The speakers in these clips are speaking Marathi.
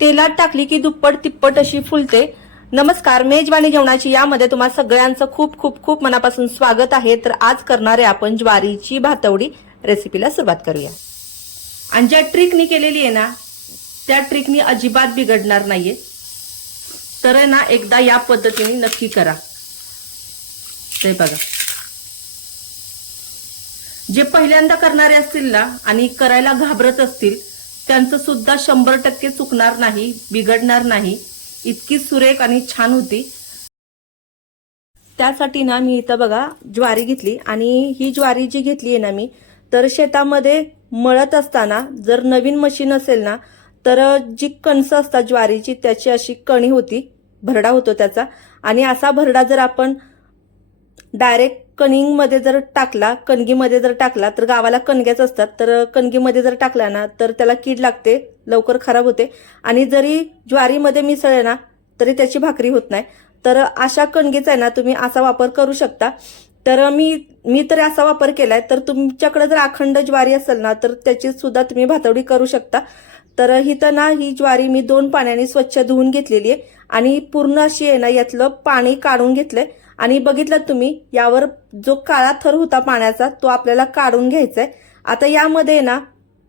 तेलात टाकली की दुप्पट तिप्पट अशी फुलते. नमस्कार मेजवानी जेवणाची यामध्ये तुम्हा सगळ्यांचं खूप खूप खूप मनापासून स्वागत आहे. तर आज करणारे आपण ज्वारीची भातवडी. रेसिपीला सुरुवात करूया. आणि ज्या ट्रिकनी केलेली आहे ना त्या ट्रिकनी अजिबात बिघडणार नाहीये. तर आहे ना एकदा या पद्धतीने नक्की करा. ते बघा. जे पहिल्यांदा करणारे असतील ना आणि करायला घाबरत असतील त्यांचं सुद्धा शंभर टक्के चुकणार नाही बिघडणार नाही. इतकी सुरेख आणि छान होती. त्यासाठी ना मी इथं बघा ज्वारी घेतली. आणि ही ज्वारी जी घेतली आहे ना मी तर शेतामध्ये मळत असताना जर नवीन मशीन असेल ना तर जी कणसं असतात ज्वारीची त्याची अशी कणी होती भरडा होतो त्याचा. आणि असा भरडा जर आपण डायरेक्ट कणिंगमध्ये जर टाकला कणगीमध्ये जर टाकला तर गावाला कणग्याच असतात. तर कणगीमध्ये जर टाकला ना तर त्याला कीड लागते लवकर खराब होते. आणि जरी ज्वारीमध्ये मिसळले ना तरी त्याची भाकरी होत नाही. तर अशा कणगीचा आहे ना तुम्ही असा वापर करू शकता. तर मी मी तर असा वापर केलाय. तर तुमच्याकडे जर अखंड ज्वारी असेल ना तर त्याची सुद्धा तुम्ही भातवडी करू शकता. तर ही तर ना ही ज्वारी मी दोन पाण्याने स्वच्छ धुवून घेतलेली आहे. आणि पूर्ण अशी आहे ना यातलं पाणी काढून घेतलंय. आणि बघितलं तुम्ही यावर जो काळा थर होता पाण्याचा तो आपल्याला काढून घ्यायचा आहे आता यामध्ये ना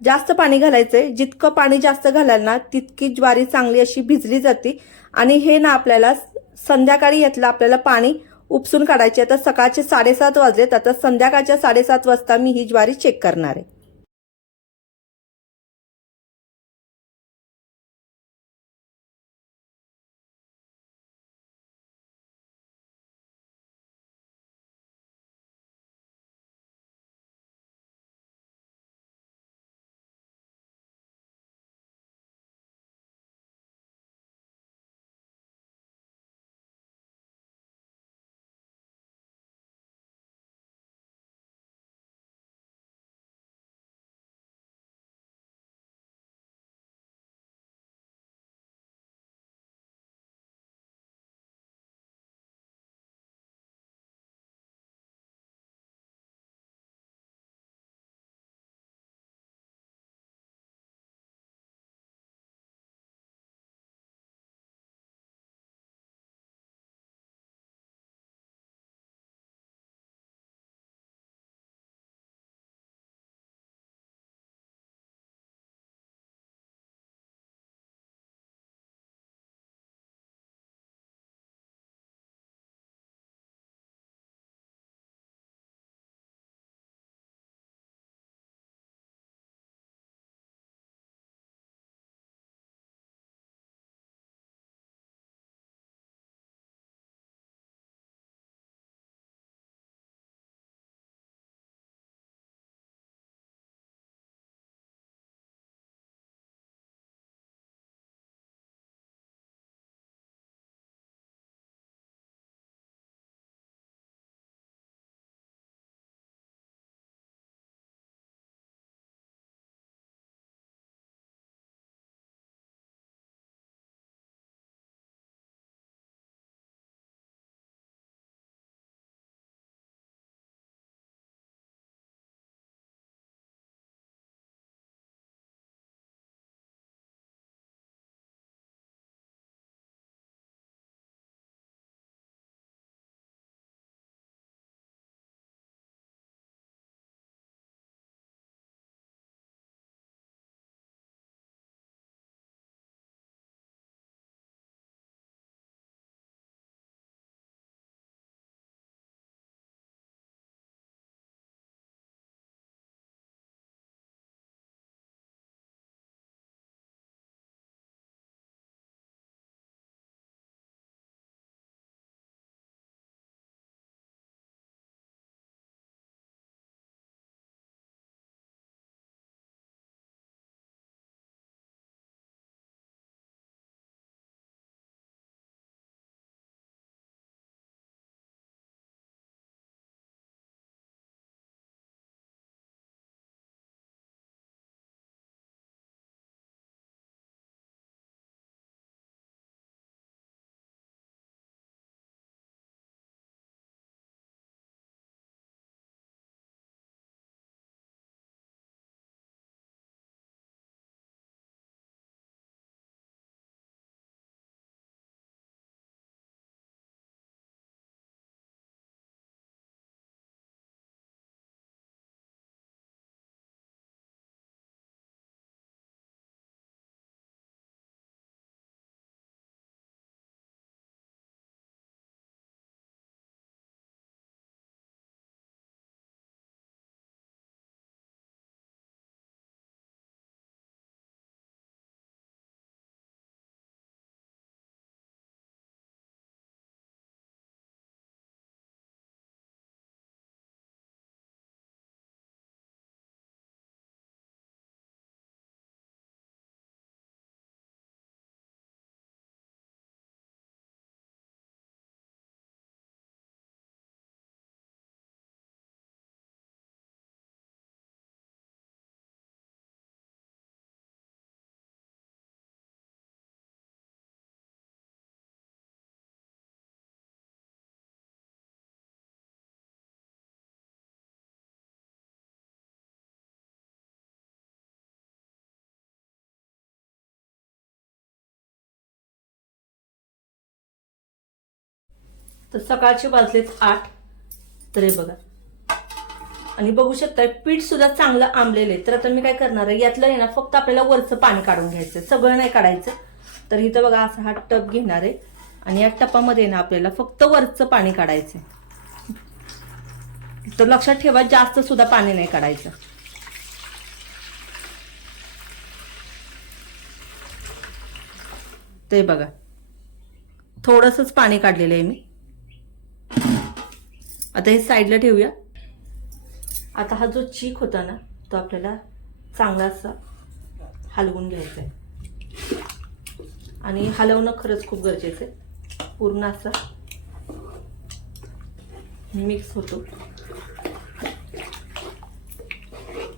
जास्त पाणी घालायचंय. जितकं पाणी जास्त घालाल ना तितकी ज्वारी चांगली अशी भिजली जाते. आणि हे ना आपल्याला संध्याकाळी यातलं आपल्याला पाणी उपसून काढायचे. आता सकाळचे साडेसात वाजलेत. आता संध्याकाळच्या साडेसात वाजता मी ही ज्वारी चेक करणार आहे. तर सकाळचे वाजलेत आठ. तर हे बघा. आणि बघू शकता पीठ सुद्धा चांगलं आंबलेलं आहे. तर आता मी काय करणार आहे यातलं आहे ना फक्त आपल्याला वरचं पाणी काढून घ्यायचं. सगळं नाही काढायचं. तर इथं बघा असा हा टप घेणार आहे. आणि या टपामध्ये ना आपल्याला फक्त वरचं पाणी काढायचं तर लक्षात ठेवा जास्त सुद्धा पाणी नाही काढायचं. ते बघा. थोडंसंच पाणी काढलेलं आहे मी. आता हे साईडला ठेवूया. आता हा जो चीक होता ना तो आपल्याला चांगला असा हलवून घ्यायचा आहे. आणि हलवणं खरंच खूप गरजेचं आहे. पूर्ण असा मिक्स होतो.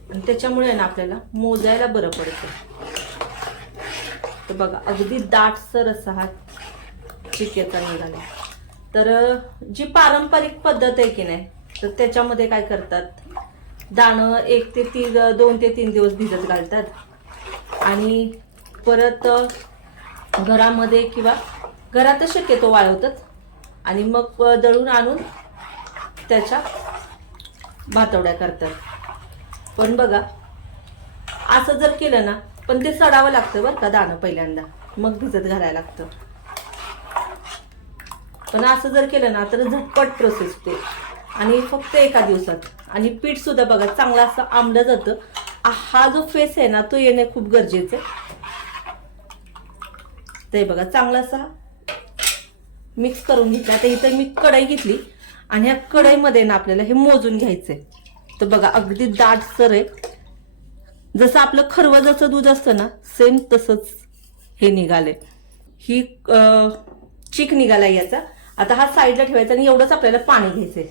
आणि त्याच्यामुळे ना आपल्याला मोजायला बरं पडतं. तर बघा अगदी दाटसर असा हा चिक येता निघाला. तर जी पारंपरिक पद्धत आहे की नाही तर त्याच्यामध्ये काय करतात? दाणं एक ते तीन दोन ते तीन दिवस भिजत घालतात. आणि परत घरामध्ये किंवा घरातच शक्यतो वाळवतात. आणि मग दळून आणून त्याच्या भातवड्या करतात. पण बघा असं जर केलं ना पण ते सडावं लागतं बरं का दाणं पहिल्यांदा. मग भिजत घालायला लागतं. पण असं जर केलं ना तर झटपट प्रोसेस ते आणि फक्त एका दिवसात. आणि पीठसुद्धा बघा चांगलं असं आंबलं जातं. हा जो फेस आहे ना तो येणे खूप गरजेचं आहे. ते बघा चांगला असा मिक्स करून घेतला. तर इथं मी कढई घेतली. आणि ह्या कढईमध्ये ना आपल्याला हे मोजून घ्यायचंय. तर बघा अगदी दाट सर आहे. जसं आपलं खरवजाचं दूध असतं ना सेम तसंच हे निघालंय. ही चीक चिक निघालाय याचा. आता हा साईडला ठेवायचा आणि एवढंच आपल्याला पाणी घ्यायचंय.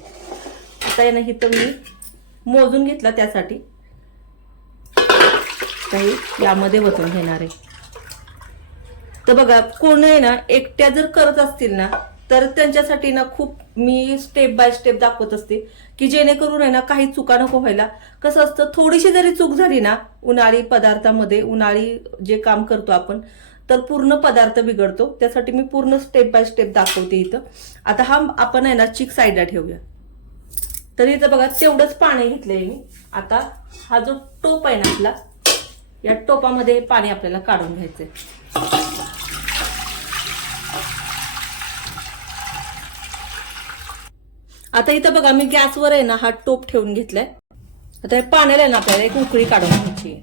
आता यानं ना इथं मी मोजून घेतला त्यासाठी. काही यामध्ये वचून घेणार आहे. तर बघा कोण आहे ना एकट्या जर करत असतील ना तर त्यांच्यासाठी ना खूप मी स्टेप बाय स्टेप दाखवत असते की जेणेकरून आहे ना काही चुका नको व्हायला. कसं असतं थोडीशी जरी चूक झाली ना उन्हाळी पदार्थामध्ये उन्हाळी जे काम करतो आपण तर पूर्ण पदार्थ बिघडतो. त्यासाठी मी पूर्ण स्टेप बाय स्टेप दाखवते इथं. आता हा आपण आहे ना चिक साईडला ठेवूया. तर इथं बघा तेवढंच पाणी घेतलंय मी. आता हा जो टोप आहे ना आपला या टोपामध्ये हे पाणी आपल्याला काढून घ्यायचंय. आता इथं बघा मी गॅसवर आहे ना हा टोप ठेवून घेतलाय. आता हे पाण्याला आहे ना आपल्याला एक उकळी काढून घ्यायची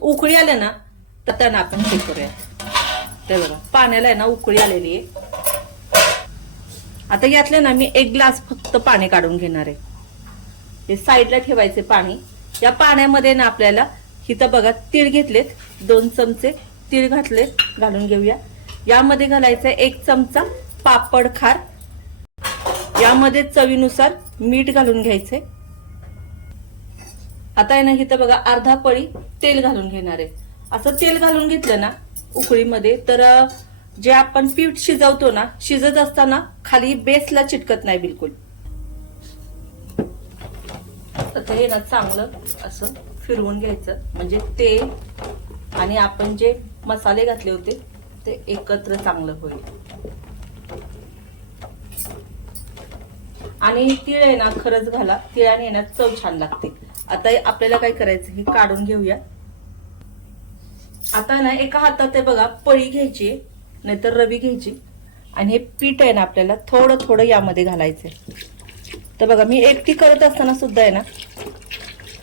उकळी आल्या ना तर त्यांना आपण हे करूया. ते बघा पाण्याला आहे ना उकळी आलेली आहे. आता यातले ना मी एक ग्लास फक्त पाणी काढून घेणार आहे. हे साईडला ठेवायचे पाणी. या पाण्यामध्ये ना आपल्याला इथं बघा तीळ घेतलेत. दोन चमचे तीळ घातले घालून घेऊया. यामध्ये घालायचं एक चमचा पापड खार. यामध्ये चवीनुसार मीठ घालून घ्यायचे आता आहे ना हिथं बघा अर्धा पळी तेल घालून घेणार आहे. असं तेल घालून घेतलं ना उकळीमध्ये तर जे आपण पीठ शिजवतो ना शिजत असताना खाली बेसला चिटकत नाही बिलकुल. आता हे ना चांगलं असं फिरवून घ्यायचं. म्हणजे तेल आणि आपण जे मसाले घातले होते ते एकत्र चांगलं होईल. आणि तीळ आहे ना खरंच घाला. तिळाने ना चव छान लागते. आता हे आपल्याला काय करायचं हे काढून घेऊया. आता ना एका हातात ते बघा पळी घ्यायची नाहीतर रवी घ्यायची. आणि हे पीठ आहे ना आपल्याला थोडं थोडं यामध्ये घालायचंय. तर बघा मी एकटी करत असताना सुद्धा आहे ना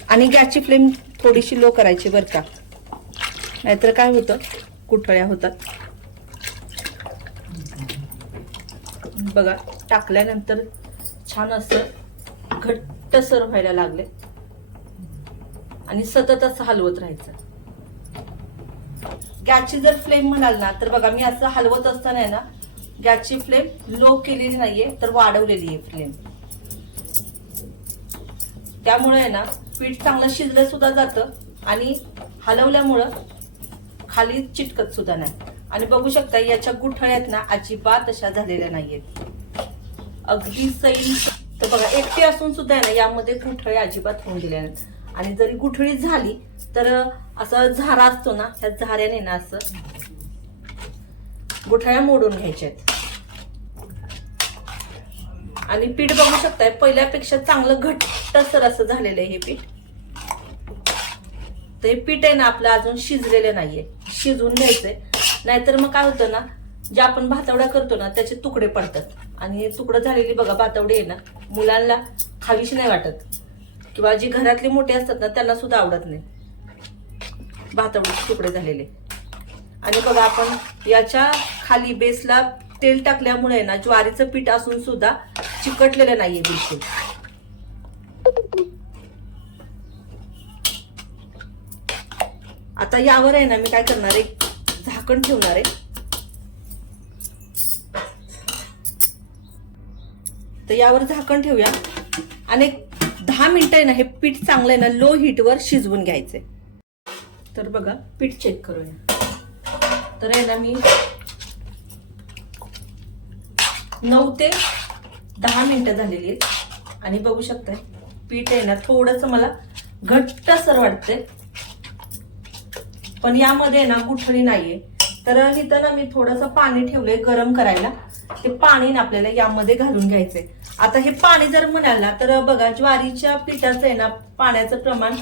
आणि गॅसची फ्लेम थोडीशी लो करायची बरं का. नाहीतर काय होतं? कुठळ्या होतात. बघा टाकल्यानंतर छान असं घट्टसर व्हायला लागले आणि सतत असं हलवत राहायचं. गॅसची जर फ्लेम म्हणाल ना तर बघा मी असं हलवत असताना आहे ना गॅसची फ्लेम लो केलेली नाहीये तर वाढवलेली आहे फ्लेम. त्यामुळे आहे ना पीठ चांगलं शिजलं सुद्धा जातं आणि हलवल्यामुळं खाली चिटकत सुद्धा नाही. आणि बघू शकता याच्या गुठळ्यात ना अजिबात अशा झालेल्या नाहीयेत. अगदी सैल तर बघा एकटे असून सुद्धा आहे ना यामध्ये गुठळे अजिबात होऊन गेले नाहीत. आणि जरी गुठळी झाली तर असं झारा असतो ना त्या झाऱ्याने ना असं गुठळ्या मोडून घ्यायच्या आहेत आणि पीठ बघू शकताय पहिल्यापेक्षा चांगलं घट्टसर असं झालेलं आहे हे पीठ. तर हे पीठ आहे ना आपलं अजून शिजलेलं नाहीये. शिजवून घ्यायचंय. नाहीतर मग काय होतं ना जे आपण भातवडा करतो ना त्याचे तुकडे पडतात. आणि तुकडं झालेली बघा भातवडी आहे ना मुलांना खावीशी नाही वाटत. किंवा जी घरातली मोठी असतात ना त्यांना सुद्धा आवडत नाही. भातावडीचे तुकडे झालेले. आणि बघा आपण याच्या खाली बेसला तेल टाकल्यामुळे ना ज्वारीचं पीठ असून सुद्धा चिकटलेलं नाहीये बिलकुल. आता यावर आहे ना मी काय करणार आहे झाकण ठेवणार आहे. तर यावर झाकण ठेवूया. आणि दहा मिनिटं आहे ना हे पीठ चांगलं आहे ना लो हीटवर शिजवून घ्यायचे तर बघा पीठ चेक करूया. तर आहे ना मी नऊ ते दहा मिनिटं झालेली आहेत. आणि बघू शकताय पीठ आहे ना थोडंसं मला घट्टसर वाटतंय. पण यामध्ये ना गुठळी नाहीये. तर इथं ना मी थोडंसं पाणी ठेवलंय गरम करायला. ते पाणी ना आपल्याला यामध्ये घालून घ्यायचंय. आता हे पाणी जर म्हणाल ना तर बघा ज्वारीच्या पिठाचं आहे ना पाण्याचं प्रमाण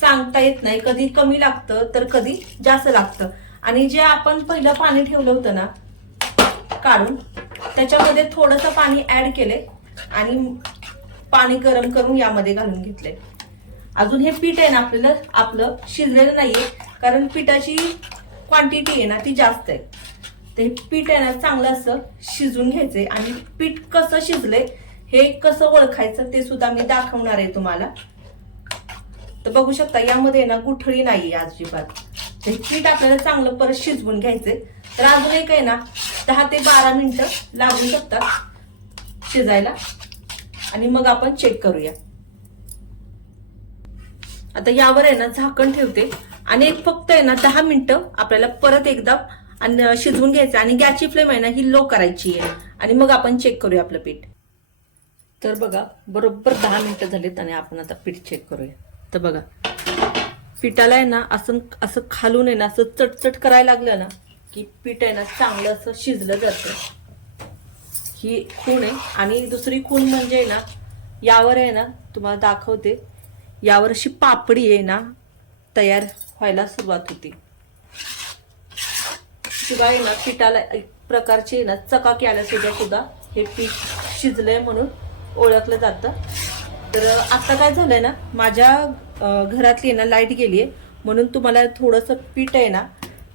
सांगता येत नाही. कधी कमी लागतं तर कधी जास्त लागतं. आणि जे आपण पहिलं पाणी ठेवलं होतं ना काढून त्याच्यामध्ये थोडंसं पाणी ऍड केलंय आणि पाणी गरम करून यामध्ये घालून घेतलंय अजून हे पीठ आहे ना आपल्याला आपलं शिजलेलं नाहीये कारण पिठाची क्वांटिटी आहे ना ती जास्त आहे. ते पीठ आहे ना चांगलं असं शिजून घ्यायचंय. आणि पीठ कसं शिजलंय हे कसं ओळखायचं ते सुद्धा मी दाखवणार आहे तुम्हाला. तर बघू शकता यामध्ये ना गुठळी नाही अजिबात. हे पीठ आपल्याला चांगलं परत शिजवून घ्यायचंय. तर अजून एक आहे ना दहा ते बारा मिनिटं लागू शकतात शिजायला. आणि मग आपण चेक करूया. आता यावर आहे ना झाकण ठेवते. आणि एक फक्त आहे ना दहा मिनिटं आपल्याला परत एकदा आणि शिजवून घ्यायचं. आणि गॅसची फ्लेम आहे ना ही लो करायची आहे. आणि मग आपण चेक करूया आपलं पीठ. तर बघा बरोबर दहा मिनिटं झालीत आणि आपण आता पीठ चेक करूया. तर बघा पिठाला आहे ना असं असं खालून आहे ना असं चटचट करायला लागलं ना की पीठ आहे ना चांगलं असं शिजलं जातं. ही खूण आहे. आणि दुसरी खूण म्हणजे ना यावर आहे ना तुम्हाला दाखवते यावर अशी पापडी आहे ना तयार व्हायला सुरुवात होती. शिवाय ना पिठाला एक प्रकारची आहे ना चकाकी आल्यासुद्धा सुद्धा हे पीठ शिजलंय म्हणून ओळखलं जातं. तर आता काय झालंय ना माझ्या घरातली आहे ना लाइट गेली आहे म्हणून तुम्हाला थोडंसं पीठ आहे ना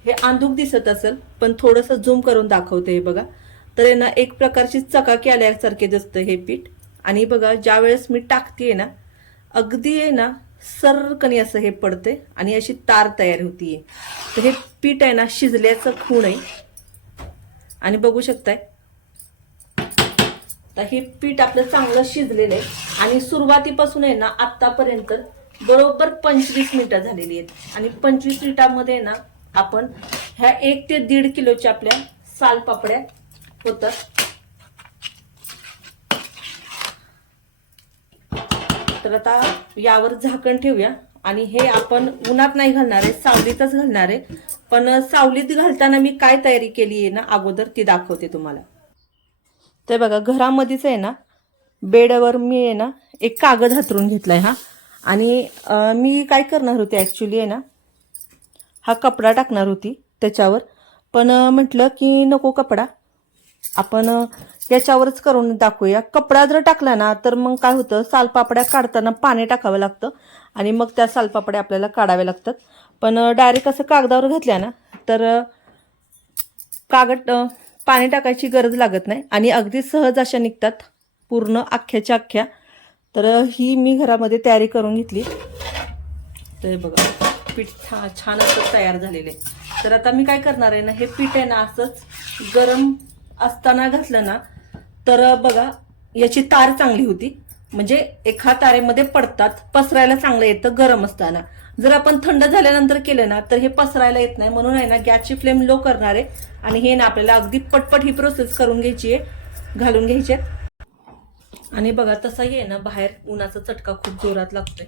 हे आंदूक दिसत असेल पण थोडंसं झूम करून दाखवते हे बघा. तर आहे ना एक प्रकारची चकाकी आल्यासारखे दिसतं हे पीठ. आणि बघा ज्या वेळेस मी टाकते ना अगदी आहे ना सरकणी असं हे पडते आणि अशी तार तयार होतीये. तर हे पीठ आहे ना शिजल्याचं खूण आहे. आणि बघू शकताय तर हे पीठ आपलं चांगलं शिजलेलं आहे. आणि सुरुवातीपासून आहे ना आतापर्यंत बरोबर पंचवीस मिनिटं झालेली आहेत. आणि पंचवीस मिनिटामध्ये ना आपण ह्या एक ते दीड किलोच्या आपल्या सालपापड्या होतात. तर आता यावर झाकण ठेवूया. आणि हे आपण उन्हात नाही घालणार आहे सावलीतच घालणार आहे. पण सावलीत घालताना मी काय तयारी केली आहे ना अगोदर ती दाखवते तुम्हाला. ते बघा घरामध्येच आहे ना बेडवर मी आहे ना एक कागद हातरून घेतलाय हा. आणि मी काय करणार होते ॲक्च्युली आहे ना हा कपडा टाकणार होती त्याच्यावर. पण म्हटलं की नको कपडा. आपण याच्यावरच करून दाखवूया. कपडा जर टाकला ना तर मग काय होतं सालपापड्या काढताना पाणी टाकावं लागतं. आणि मग त्या सालपापड्या आपल्याला काढाव्या लागतात. पण डायरेक्ट असं कागदावर घातल्या ना तर कागद पाणी टाकायची गरज लागत नाही आणि अगदी सहज अशा निघतात पूर्ण अख्ख्याच्या अख्ख्या. तर ही मी घरामध्ये तयारी करून घेतली. तर बघा पीठ छा छान असं तयार झालेलं आहे. तर आता मी काय करणार आहे ना हे पीठ आहे ना असंच गरम असताना घातलं ना तर बघा याची तार चांगली होती. म्हणजे एका तारेमध्ये पडतात पसरायला चांगलं येतं गरम असताना. जर आपण थंड झाल्यानंतर केलं ना तर हे पसरायला येत नाही. म्हणून आहे ना गॅसची फ्लेम लो करणार आहे आणि हे ना आपल्याला अगदी पटपट ही प्रोसेस करून घ्यायची आहे घालून घ्यायची आहे. आणि बघा तसाही आहे ना बाहेर उन्हाचा चटका खूप जोरात लागतोय.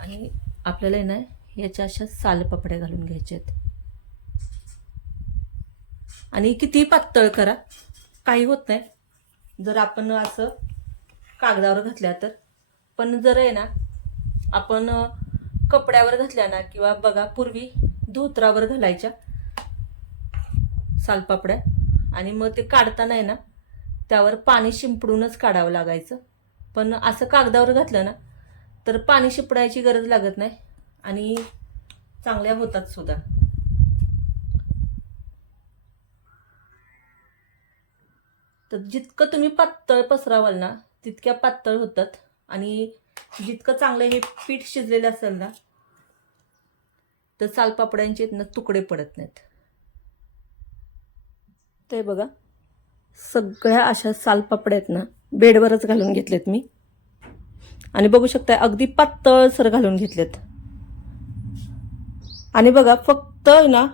आणि आपल्याला आहे ना याच्या अशा सालपापड्या घालून घ्यायच्या आहेत. आणि किती पातळ करा काही होत नाही. जर आपण असं कागदावर घातल्या तर. पण जर आहे ना आपण कपड्यावर घातल्या ना किंवा बघा पूर्वी धोत्रावर घालायच्या सालपापड्या. आणि मग ते काढताना आहे ना त्यावर पाणी शिंपडूनच काढावं लागायचं. पण असं कागदावर घातलं ना तर पाणी शिंपडायची गरज लागत नाही. आणि चांगल्या होतात सुद्धा. तर जितकं तुम्ही पातळ पसरावाल ना तितक्या पातळ होतात. आणि जितकं चांगलं हे पीठ शिजलेलं असेल ना तर सालपापड्यांचे ना तुकडे पडत नाहीत. ते बघा सगळ्या अशा सालपापड्या आहेत ना बेडवरच घालून घेतलेत मी. आणि बघू शकता अगदी पातळ सर घालून घेतलेत. आणि बघा फक्त ना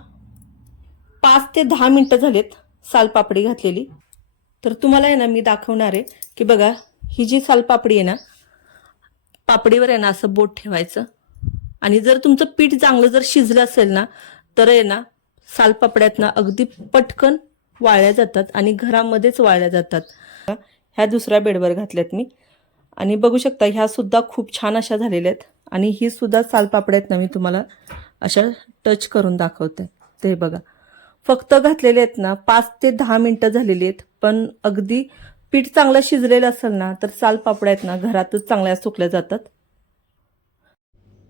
पाच ते दहा मिनटं झालेत सालपापडी घातलेली. तर तुम्हाला आहे ना मी दाखवणार आहे की बघा ही जी सालपापडी आहे ना पापडीवर आहे ना असं बोट ठेवायचं. आणि जर तुमचं पीठ चांगलं जर शिजलं असेल ना तर आहे ना सालपापड्यात ना अगदी पटकन वाळल्या जातात आणि घरामध्येच वाळल्या जातात. ह्या दुसऱ्या बेडवर घातल्यात मी. आणि बघू शकता ह्या सुद्धा खूप छान अशा झालेल्या आहेत. आणि ही सुद्धा सालपापड्यात ना मी तुम्हाला अशा टच करून दाखवते. ते बघा. फक्त घातलेले आहेत ना पाच ते दहा मिनटं झालेली आहेत पण अगदी पीठ चांगलं शिजलेलं असेल ना तर सालपापड्या आहेत ना घरातच चांगल्या सुकल्या जातात.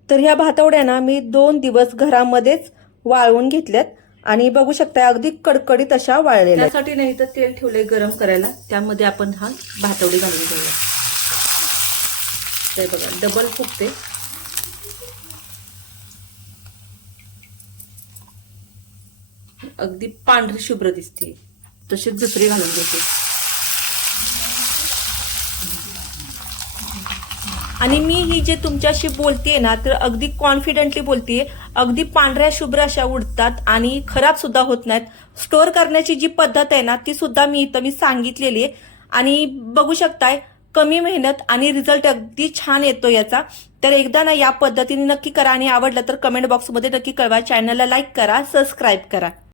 तर ह्या भातवड्यांना मी दोन दिवस घरामध्येच वाळवून घेतल्यात आणि बघू शकता अगदी कडकडीत अशा वाळलेल्या त्यासाठी नाही तर तेल ठेवले गरम करायला. त्यामध्ये आपण हा भातवडी घालून घेऊया. ते बघा डबल फुगते. अगदी पांढरी शुभ्र दिसते. तशीच दुसरी घालून घेते. आणि मी ही जे तुमच्याशी बोलतेय ना तर अगदी कॉन्फिडेंटली बोलतेय. अगदी पांढऱ्या शुभ्र अशा उडतात आणि खराब सुद्धा होत नाहीत. स्टोअर करण्याची जी पद्धत आहे ना ती सुद्धा मी इथं मी सांगितलेली आहे. आणि बघू शकताय कमी मेहनत आणि रिझल्ट अगदी छान येतो याचा. तर एकदा ना या पद्धतीने नक्की करा आणि आवडलं तर कमेंट बॉक्समध्ये नक्की कळवा. चॅनलला लाईक करा सबस्क्राईब करा.